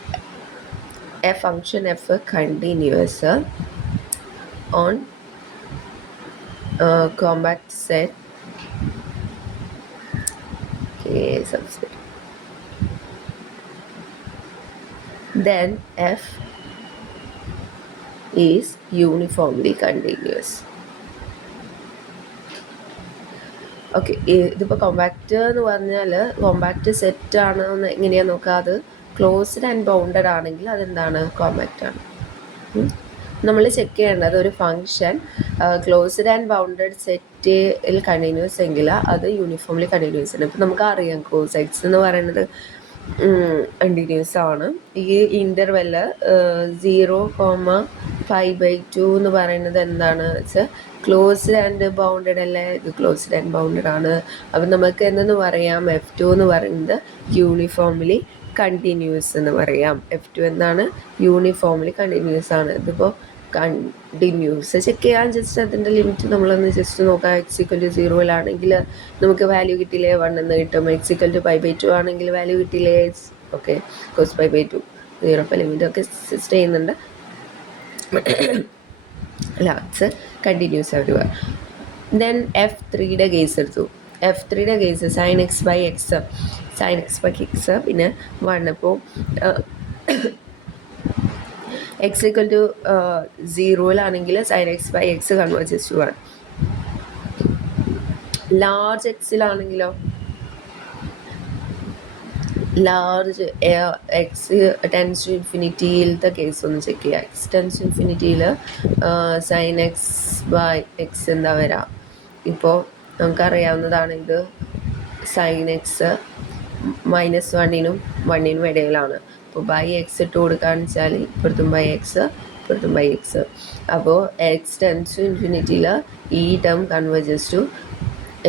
A function F continuous on compact set, subset, then f is uniformly continuous. Okay, ഇതിപ്പോൾ കോമ്പാക്റ്റ് എന്ന് പറഞ്ഞാൽ കോമ്പാക്റ്റ് സെറ്റ് ആണ് എന്ന് എങ്ങനെയാണെന്ന് നോക്കുക. അത് ക്ലോസ്ഡ് ആൻഡ് ബൗണ്ടഡ് ആണെങ്കിൽ അതെന്താണ്, കോമ്പാക്റ്റ് ആണ്. നമ്മൾ ചെക്ക് ചെയ്യേണ്ടത് ഒരു function closed and bounded settle continuous എങ്കിൽ അത് യൂണിഫോംലി കണ്ടിന്യൂസ് ആണ്. ഇപ്പം നമുക്ക് അറിയാം കോസ് എക്സ് എന്ന് പറയുന്നത് കണ്ടിന്യൂസ് ആണ്. ഈ ഇൻ്റർവെല്ല് 0,π/2 എന്ന് പറയുന്നത് എന്താണ് വെച്ചാൽ ക്ലോസ്ഡ് ആൻഡ് ബൗണ്ടഡ് അല്ലേ, ഇത് ക്ലോസ്ഡ് ആൻഡ് ബൗണ്ടഡ് ആണ്. അപ്പം നമുക്ക് എന്തെന്ന് പറയാം, F2 എന്ന് പറയുന്നത് യൂണിഫോംലി കണ്ടിന്യൂസ് എന്ന് പറയാം. F2 എന്താണ്, യൂണിഫോംലി കണ്ടിന്യൂസ് ആണ്. ഇതിപ്പോൾ കണ്ടിന്യൂസ് ചെക്ക് ചെയ്യാൻ ജസ്റ്റ് അതിൻ്റെ ലിമിറ്റ് നമ്മളൊന്ന് ജസ്റ്റ് നോക്കാം. എക്സ് ഈക്വൽ ടു 0 നമുക്ക് വാല്യൂ കിട്ടിയില്ലേ 1 എന്ന് കിട്ടും. എക്സ് ഈക്വൽ ടു π/2 ആണെങ്കിൽ വാല്യൂ കിട്ടിയില്ലേ, ഓക്കെ, കോസ് π/2 0. അപ്പോൾ ലിമിറ്റൊക്കെ സ്റ്റേ ചെയ്യുന്നുണ്ട്. ലാസ്റ്റ് കണ്ടിന്യൂസ് ആവുക. ദെൻ F3-യുടെ കേസ് എടുത്തു. F3-യുടെ case sine x by x പിന്നെ 1. ഇപ്പോൾ x equal to 0 sine x by x converges to 1. Large എക്സിലാണെങ്കിലോ, ലാർജ് എക്സ് ടെൻസ് ടു ഇൻഫിനിറ്റിയിലത്തെ കേസ് ഒന്ന് ചെക്ക് ചെയ്യുക. എക്സ് ടെൻസ് ടു ഇൻഫിനിറ്റിയിൽ സൈൻ എക്സ് ബൈ എക്സ് എന്താ വരാം. ഇപ്പോൾ നമുക്കറിയാവുന്നതാണ്, ഇത് സൈൻ എക്സ് -1-നും 1-നും ഇടയിലാണ്. അപ്പോൾ ബൈ എക്സ് ഇട്ട് കൊടുക്കുകയെന്ന് വെച്ചാൽ ഇപ്പുറത്തും ബൈ എക്സ് ഇപ്പുറത്തും ബൈ എക്സ്. അപ്പോൾ എക്സ് ടെൻസ് ടു ഇൻഫിനിറ്റിയിൽ ഈ ടേം കൺവേർജസ് ടു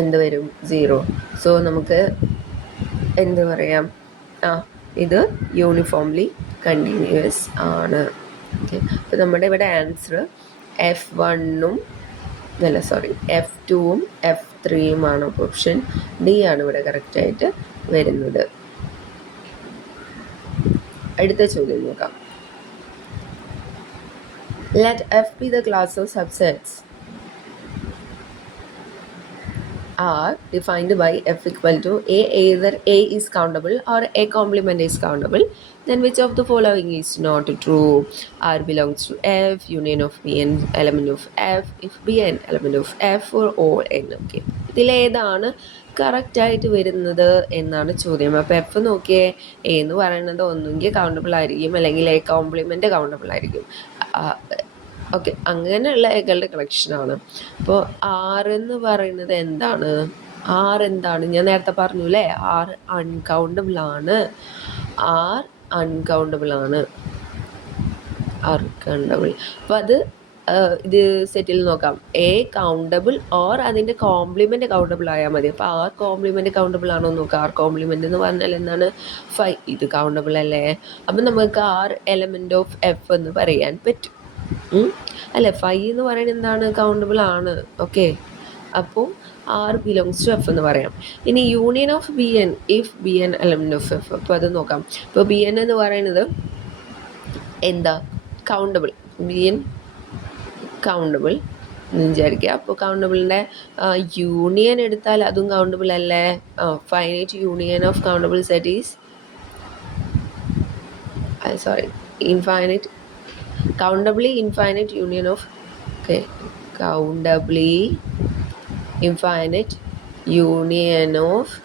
എന്ത് വരും, 0. സോ നമുക്ക് എന്ത് പറയാം, ഇത് യൂണിഫോംലി കണ്ടിന്യൂസ് ആണ്. ഓക്കെ, അപ്പോൾ നമ്മുടെ ഇവിടെ ആൻസർ F1-ഉം F2-ഉം F3-യുമാണ്. അപ്പോൾ ഓപ്ഷൻ ഡി ആണ് ഇവിടെ കറക്റ്റായിട്ട് വരുന്നത്. അടുത്ത ചോദ്യം നോക്കാം. Let F B the class of subsets are defined by f equal to either a is countable or a complement is countable, then which of the following is not true? R belongs to F, union of Bn element of F, if Bn element of F for all n. Okay, ഇതിലേതാണ് കറക്റ്റായിട്ട് വരുന്നത് എന്നാണ് ചോദ്യം. അപ്പോൾ F നോക്കിയേ, A എന്ന് പറയുന്നത് ഒന്നുകിൽ കൗണ്ടബിൾ ആയിരിക്കും അല്ലെങ്കിൽ എ കോംപ്ലിമെൻ്റ് കൗണ്ടബിൾ ആയിരിക്കും. ഓക്കെ, അങ്ങനെയുള്ള എകളുടെ കളക്ഷനാണ്. അപ്പോൾ ആറ് എന്ന് പറയുന്നത് എന്താണ്, ഞാൻ നേരത്തെ പറഞ്ഞു അല്ലേ, അൺകൗണ്ടബിൾ ആണ്. അപ്പോൾ അത് ഇത് സെറ്റിൽ നോക്കാം. എ കൗണ്ടബിൾ ഓർ അതിൻ്റെ കോംപ്ലിമെൻ്റ് കൗണ്ടബിൾ ആയാൽ മതി. അപ്പോൾ ആർ കോംപ്ലിമെൻ്റ് കൗണ്ടബിൾ ആണോ നോക്കാം. ആർ കോംപ്ലിമെൻ്റ് എന്ന് പറഞ്ഞാൽ എന്താണ്, 5. ഇത് കൗണ്ടബിൾ അല്ലേ, അപ്പം നമുക്ക് ആർ എലമെൻ്റ് ഓഫ് എഫ് എന്ന് പറയാൻ പറ്റും അല്ലേ. 5 എന്ന് പറയുന്നത് എന്താണ്, കൗണ്ടബിൾ ആണ്. ഓക്കെ, അപ്പോൾ ആർ ബിലോങ്സ് ടു എഫ് എന്ന് പറയാം. ഇനി union of B N if B N element of F. അപ്പോൾ അത് നോക്കാം. ഇപ്പോൾ ബി എൻ എന്ന് പറയുന്നത് എന്താ, കൗണ്ടബിൾ. ബി എൻ കൗണ്ടബിൾ എന്ന് വിചാരിക്കുക. അപ്പോൾ കൗണ്ടബിളിൻ്റെ യൂണിയൻ എടുത്താൽ അതും കൗണ്ടബിൾ അല്ലേ. Finite union of countable set is infinite, countably infinite union of, okay, countably infinite union of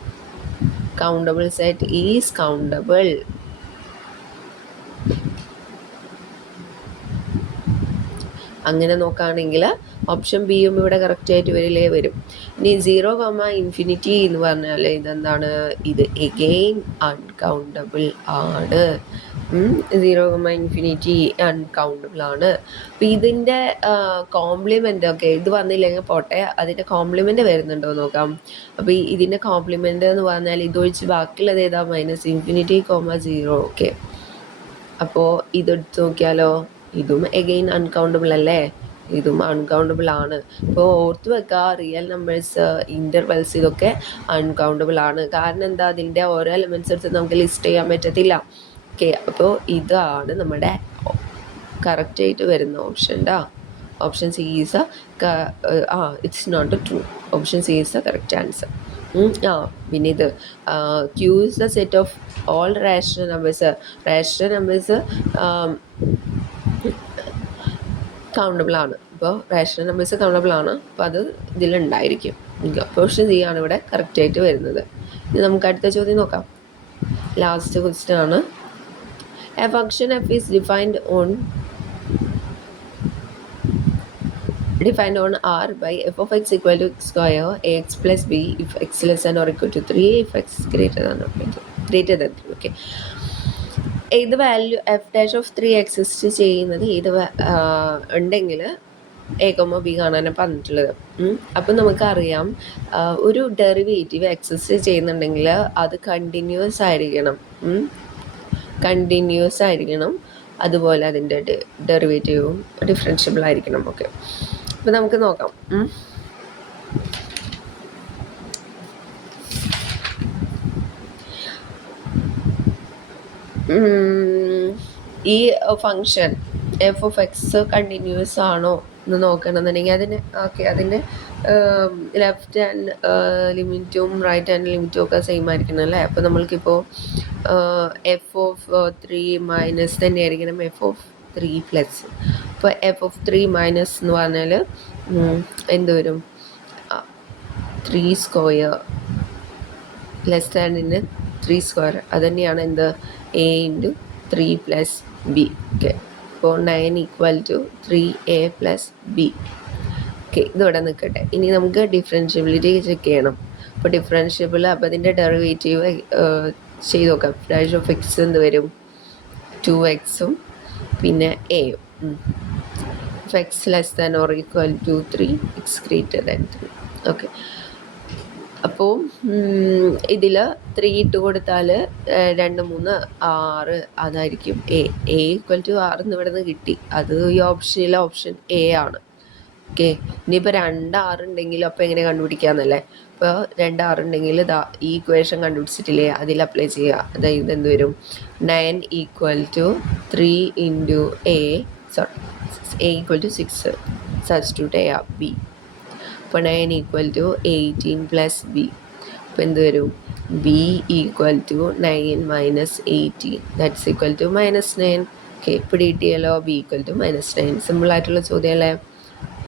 countable set is countable. അങ്ങനെ നോക്കുകയാണെങ്കിൽ ഓപ്ഷൻ ബിയും ഇവിടെ കറക്റ്റായിട്ട് വരും. ഇനി 0, എന്ന് പറഞ്ഞാൽ ഇതെന്താണ്, ഇത് എഗെയിൻ അൺകൗണ്ടബിൾ ആണ്. 0, അൺകൗണ്ടബിൾ ആണ്. അപ്പം ഇതിൻ്റെ കോംപ്ലിമെൻ്റ് ഒക്കെ ഇത് വന്നില്ലെങ്കിൽ പോട്ടെ, അതിൻ്റെ കോംപ്ലിമെൻ്റ് വരുന്നുണ്ടോ നോക്കാം. അപ്പോൾ ഇതിൻ്റെ കോംപ്ലിമെൻ്റ് എന്ന് പറഞ്ഞാൽ ഇതൊഴിച്ച് ബാക്കിയുള്ളത് ഏതാ, -∞, 0. ഓക്കെ, അപ്പോൾ ഇതെടുത്ത് നോക്കിയാലോ, ഇതും എഗെയിൻ അൺകൗണ്ടബിൾ അല്ലേ, ഇതും അൺകൗണ്ടബിൾ ആണ്. ഇപ്പോൾ ഓർത്ത് വെക്കുക, റിയൽ നമ്പേഴ്സ്, ഇൻ്റർവെൽസ്, ഇതൊക്കെ അൺകൗണ്ടബിൾ ആണ്. കാരണം എന്താ, അതിൻ്റെ ഓരോ എലമെൻറ്റ്സ് എടുത്ത് നമുക്ക് ലിസ്റ്റ് ചെയ്യാൻ പറ്റത്തില്ല. ഓക്കെ, അപ്പോൾ ഇതാണ് നമ്മുടെ കറക്റ്റായിട്ട് വരുന്ന option. Option C is it's not true. Option C is the correct answer. പിന്നെ ഇത് Q is the set of all rational numbers. Rational numbers countable ആണ്. അപ്പോൾ റാഷണൽ നമ്പേഴ്സ് കൗണ്ടബിൾ ആണ്, അപ്പോൾ അത് ഇതിലുണ്ടായിരിക്കും. ഓപ്ഷൻ സി ആണ് ഇവിടെ കറക്റ്റായിട്ട് വരുന്നത്. ഇനി നമുക്ക് അടുത്ത ചോദ്യം നോക്കാം. ലാസ്റ്റ് ക്വസ്റ്റ്യൻ ആണ്. A function F is defined on R by f of x equal to x square ax plus b if x less than or equal to 3, if x greater than 3. Okay, ഏത് value F dash of 3 exist ചെയ്യുന്നത് ഏത് ഉണ്ടെങ്കിൽ A comma B കാണാനാണ് പറഞ്ഞിട്ടുള്ളത്. അപ്പം നമുക്കറിയാം, ഒരു derivative exist ചെയ്യുന്നുണ്ടെങ്കിൽ അത് കണ്ടിന്യൂസ് ആയിരിക്കണം. അതുപോലെ അതിൻ്റെ ഡെറിവേറ്റീവും ഡിഫറൻഷ്യബിൾ ആയിരിക്കണം. ഓക്കെ, അപ്പം നമുക്ക് നോക്കാം. ഈ function F of X continuous ആണോ എന്ന് നോക്കണമെന്നുണ്ടെങ്കിൽ അതിൻ്റെ ലെഫ്റ്റ് ഹാൻഡ് ലിമിറ്റും റൈറ്റ് ഹാൻഡ് ലിമിറ്റും ഒക്കെ സെയിം ആയിരിക്കണം അല്ലേ. അപ്പോൾ നമ്മൾക്കിപ്പോൾ എഫ് ഓഫ് 3 - തന്നെ ആയിരിക്കണം എഫ് ഓഫ് 3+. അപ്പോൾ എഫ് ഓഫ് 3- എന്ന് പറഞ്ഞാൽ എന്ത് വരും, 3² ലെസ് ദാനിന് 3². അത് തന്നെയാണ് എന്ത്, a × 3 + b. ഓക്കെ, അപ്പോൾ 9 = 3a + b. ഓക്കെ, ഇതിവിടെ നിൽക്കട്ടെ. ഇനി നമുക്ക് ഡിഫറൻഷ്യബിലിറ്റി ചെക്ക് ചെയ്യണം. അപ്പോൾ ഡിഫറൻഷ്യബിൾ, അപ്പോൾ അതിൻ്റെ ഡെറിവേറ്റീവ് ചെയ്ത് നോക്കാം. ഡാഷ് ഓഫ് എക്സ് എന്ത് വരും, 2x പിന്നെ എയും. x less than or equal to 3, x greater than 3. Okay, അപ്പോൾ ഇതിൽ 3 ഇട്ട് കൊടുത്താൽ 2, 3, 6 അതായിരിക്കും എ. = 6 എന്ന് ഇവിടെ നിന്ന് കിട്ടി. അത് ഈ ഓപ്ഷനിലെ ഓപ്ഷൻ എ ആണ്. ഓക്കെ, ഇനിയിപ്പോൾ 2 6 ഉണ്ടെങ്കിലും അപ്പോൾ എങ്ങനെ കണ്ടുപിടിക്കാമെന്നല്ലേ. ഇപ്പോൾ 2 6 ഉണ്ടെങ്കിൽ ഈ ഇക്വേഷൻ കണ്ടുപിടിച്ചിട്ടില്ലേ, അതിൽ അപ്ലൈ ചെയ്യുക. അതായത് എന്ത് വരും, 9 = 3 × a = 6. സബ്സ്റ്റിറ്റ്യൂട്ട് ചെയ്യാം b. അപ്പോൾ 9 = 18 + b. അപ്പോൾ എന്ത് വരും, b = 9 - 18 ദാറ്റ്സ് = -9. ഓക്കെ, ഇപ്പോൾ കിട്ടിയല്ലോ b = -9. സിമ്പിളായിട്ടുള്ള ചോദ്യമല്ലേ.